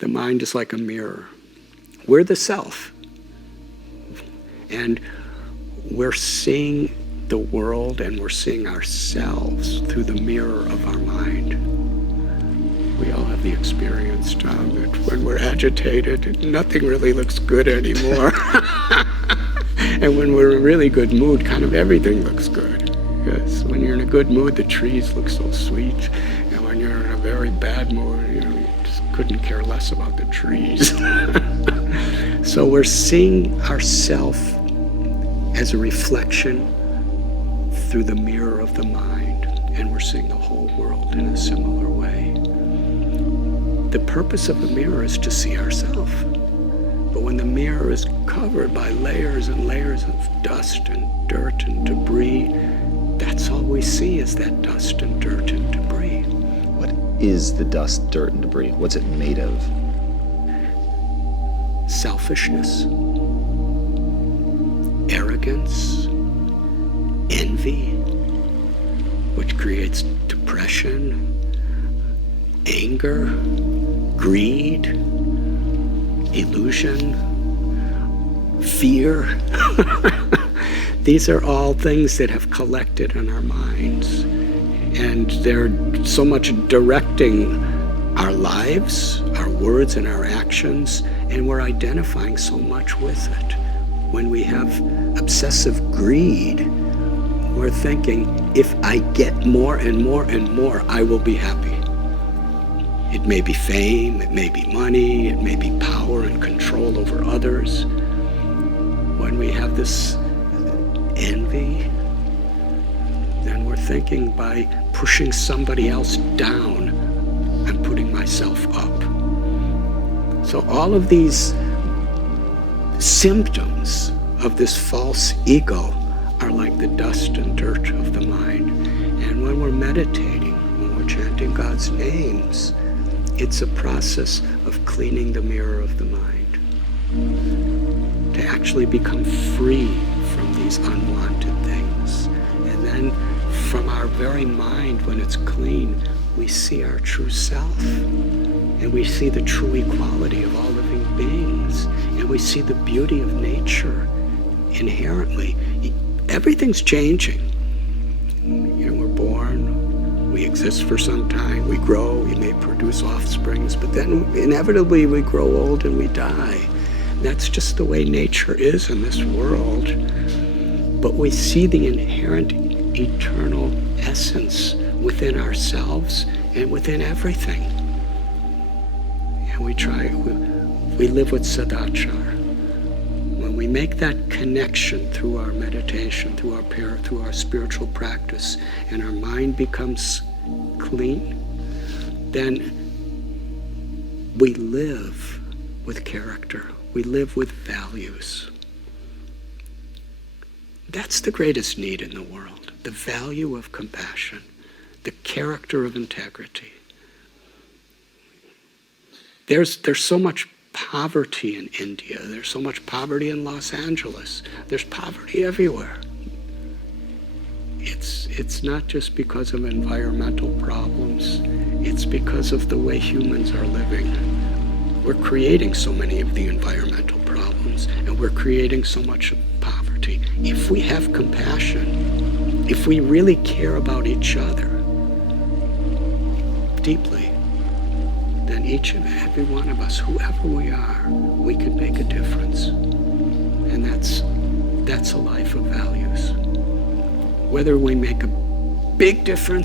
The mind is like a mirror. We're the self. And we're seeing the world and we're seeing ourselves through the mirror of our mind. We all have the experience, Tom, that when we're agitated, nothing really looks good anymore. And when we're in a really good mood, kind of everything looks good. Yes, when you're in a good mood, the trees look so sweet. And when you're in a very bad mood, you just couldn't care less about the trees. So we're seeing ourselves as a reflection through the mirror of the mind, and we're seeing the whole world in a similar way. The purpose of the mirror is to see ourselves. But when the mirror is covered by layers and layers of dust and dirt and debris, that's all we see is that dust and dirt and debris. What is the dust, dirt, and debris? What's it made of? Selfishness, arrogance, envy, which creates depression, anger, greed, illusion, fear. These are all things that have collected in our minds, and they're so much directing our lives, our words, and our actions, and we're identifying so much with it. When we have obsessive greed, we're thinking, if I get more and more and more, I will be happy. It may be fame, it may be money, it may be power and control over others. When we have this envy, then we're thinking by pushing somebody else down, I'm putting myself up. So all of these symptoms of this false ego are like the dust and dirt of the mind. And when we're meditating, when we're chanting God's names, it's a process of cleaning the mirror of the mind, to actually become free from these unwanted things. And then from our very mind, when it's clean, we see our true self, and we see the true equality of all living beings, and we see the beauty of nature inherently. Everything's changing. We're born, we exist for some time, we grow, we may produce offsprings, but then inevitably we grow old and we die. That's just the way nature is in this world. But we see the inherent eternal essence within ourselves and within everything. And we live with sadachar. When we make that connection through our meditation, through our prayer, through our spiritual practice, and our mind becomes clean, then we live with character. We live with values. That's the greatest need in the world, the value of compassion, the character of integrity. There's so much poverty in India. There's so much poverty in Los Angeles. There's poverty everywhere. It's not just because of environmental problems. It's because of the way humans are living. We're creating so many of the environmental problems, and we're creating so much poverty. If we have compassion, if we really care about each other deeply, then each and every one of us, whoever we are, we can make a difference. And that's a life of values. Whether we make a big difference